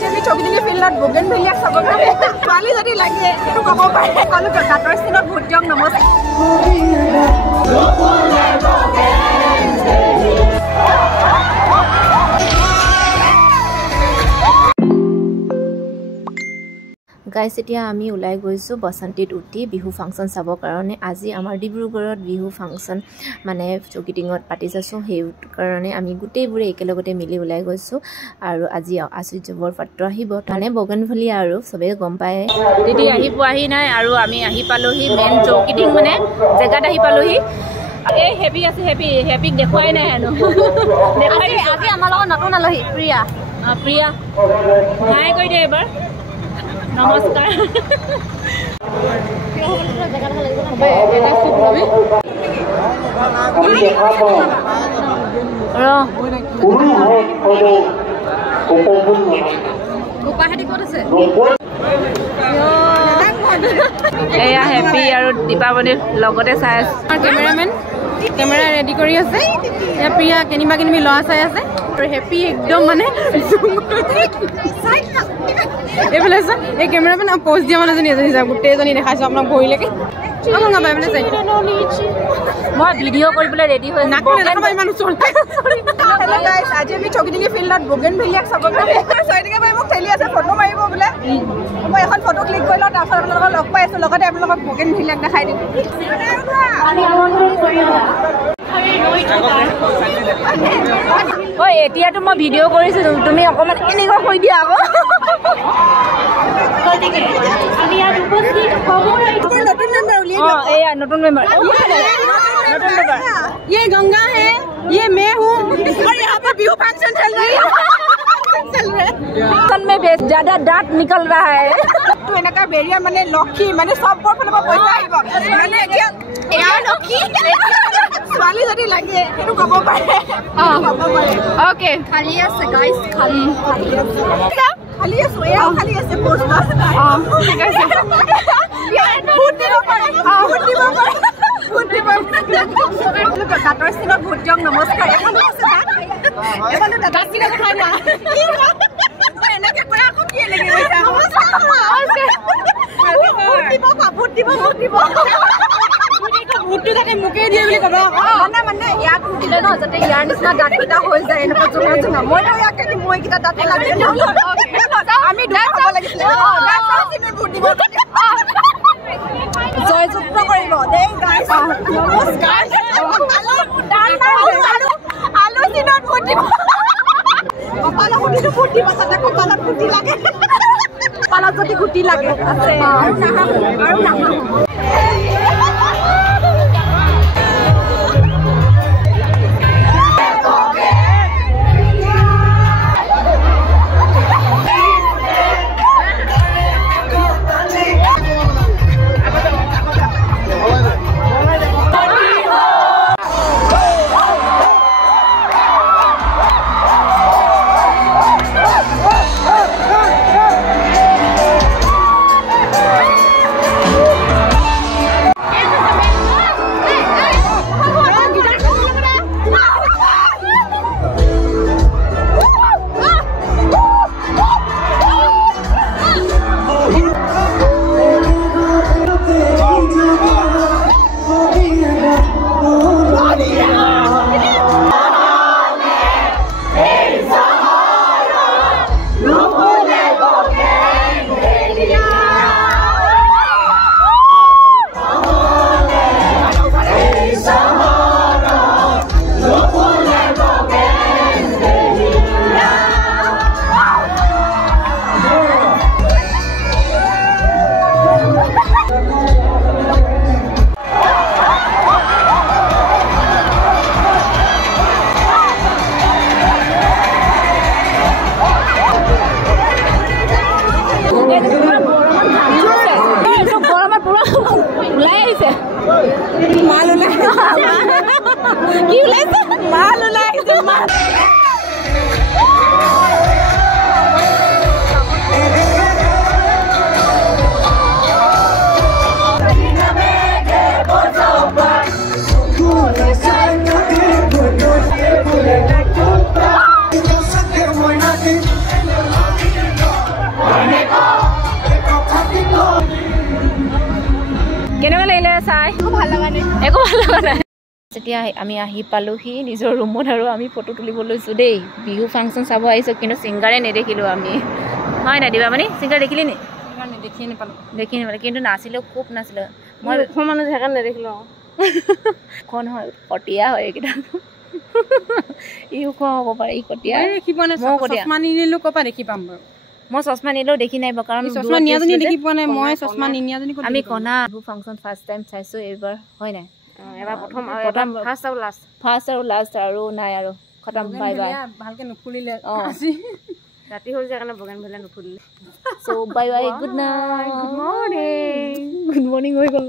আজি আমি চকিডিঙ্গি ফিল্ডত বোগেনভেলিয়া চাব কাৰণে ছোৱালী যদি লাগে সেইটো ক'ব পাৰে কলো গাঁতৰ চিনত ভোট দিয়ক নমস্কাৰ গাইস এতিয়া আমি উলাই গৈছো বসন্তীত উঠি বিহু ফাংচন চাব কাৰণে আজি আমাৰ ডিব্ৰুগড়ত বিহু ফাংচন মানে চকিডিঙত পাতিছে সো সেই কাৰণে আমি গুটেইবোৰে একেলগতে মিলি উলাই গৈছো আৰু আজি আশ্চৰ্য বৰপাত্ৰ আহিব মানে বগেনভেলিয়া আৰু সবে গম পায় দিদি আহি পোৱাহি নাই আৰু আমি আহি পালোহি মেন চকিডিং মানে জেগাত আহি পালোহি এই হেপি আছে হেপি দেখুৱাই নাই আনো আজি আমাৰ লগত নতুন আলহী প্ৰিয়া হাই কৈ দে এবাৰ নমস্কাৰ এয়া হেপি আৰু দীপাৱলীৰ লগতে চাই আছে কেমেৰামেন কেমেৰা ৰেডি কৰি আছে প্ৰিয়া কেনিবা কেনিবি ল'ৰা চাই আছে আৰু হেপি একদম মানে এইফালে আছে এই কেমেৰামেন প'জ দিয়া মানুহজনী এজনী যায় গোটেইজনী দেখাইছোঁ আপোনাক ভৰিলৈকে মই ভিডিঅ' কৰিবলৈ ৰেডি হৈ আজি আমি চকিডিঙ্গি ফিল্ডত বোগেনভেলিয়াক চাব কাৰণে ছয়টিকে বাই মোক ঠেলি আছে ফটো মাৰিব বোলে মই এখন ফটো ক্লিক কৰি লওঁ তাৰপিছত আপোনালোকক লগ পাই আছোঁ লগতে আপোনালোকক বোগেনভেলিয়াক দেখাই দিম ঐ এতিয়াতো মই ভিডিঅ' কৰিছোঁ তুমি অকণমান এনেকুৱা কৈ দিয়া আকৌ नतुन मेंबर ये गंगा है ये मैं हूँ और यहाँ पर बिहू फंक्शन चल रही है में ज्यादा दांत निकल रहा है तो एनका बेरिया माने लकी माने सब पर फले पैसा आइबो माने এতিয়া এয়া লকি ছোৱালী যদি লাগে সেইটো ক'ব পাৰে ওকে খালি আছে গাইস খালি আছে এয়া খালি আছে পোস্ট ঠিক আছে ভোট দিব পাৰে গাঁতৰ চিনত ভোট দিয়ক নমস্কাৰ এখন আছে এখন গাঁতৰ চিনত খাই না এনেকে কৰা আকৌ কি লাগি গৈছে ভোট দিব ভোটটো তাকে মুখে দিয়ে বুলি ক'ব মানে ইয়াক দিলে ন যাতে ইয়াৰ নিচিনা দাঁতকেইটা হৈ যায় এনেকুৱা জনা মইতো ইয়াকে দিম মই কেইটা দাঁতে লাগে আমি খাব লাগিছিলে ভোট দিব জয়যুক্ত কৰিব দেই গাইছ নমস্কাৰ আলু চিনত ভোট দিব কপালত ফুটিটো ভোট দিব তাতে কপালত ফুটি লাগে কপালত যদি গুটি লাগে আছে আৰু নাহাঁ যেতিয়া আমি আহি পালোহি নিজৰ ৰুমত আৰু আমি ফটো তুলিব লৈছোঁ দেই বিহু ফাংচন চাব আহিছোঁ কিন্তু ছিংগাৰে নেদেখিলোঁ আমি হয় নাই দিবা মানে ছিংগাৰ দেখিলি নি দেখি নাপালোঁ কিন্তু নাছিলোঁ খুব নাছিলোঁ মই মানুহ সেইকাৰণে নেদেখিলোঁ খন হয় কটীয়া হয় এইকেইটা ই খোৱা হ'ব পাৰে ই কটীয়া দেখি পোৱা নাই চশমা নিনিলেও ক'ৰ পৰা দেখি পাম বাৰু মই চশমা নিলেও দেখি নাই কাৰণ চশমা নিয়াজনী দেখি পোৱা নাই মই চশমা নিনিয়াজনী আমি কণা বিহু ফাংচন ফাৰ্ষ্ট টাইম চাইছোঁ এইবাৰ হয় নাই এবাৰ প্ৰথম ফাৰ্ষ্ট আৰু লাষ্ট আৰু নাই আৰু খতম বাই বাই ভালকৈ নুফুলিলে ৰাতি হ'ল যে কাৰণে বগেনভেলিয়া নুফুলিলে চ' bye bye good night good morning হৈ গ'ল